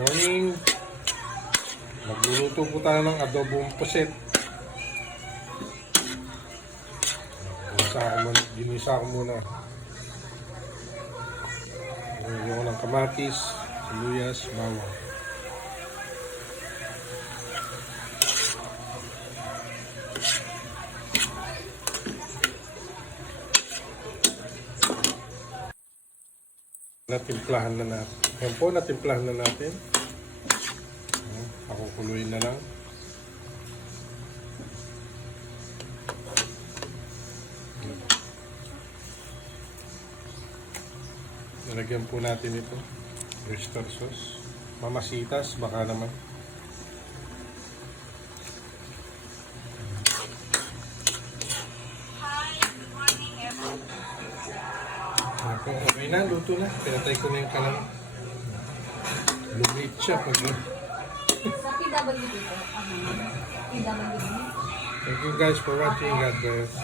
Morning. Magluluto po tayo ng adobong puset. Ginisa ko muna. Lagyan ko ng kamatis, sibuyas, bawang. Natimplahan na natin. Yan po, natimplahan na natin. Pakukuluin na lang. Nalagyan po natin ito. Oyster sauce. Mamasitas, baka naman. Okay na, luto na. Pinatay ko na yung kalan. Lumit siya. Sa PWD po. PWD. Thank you guys for watching. God bless.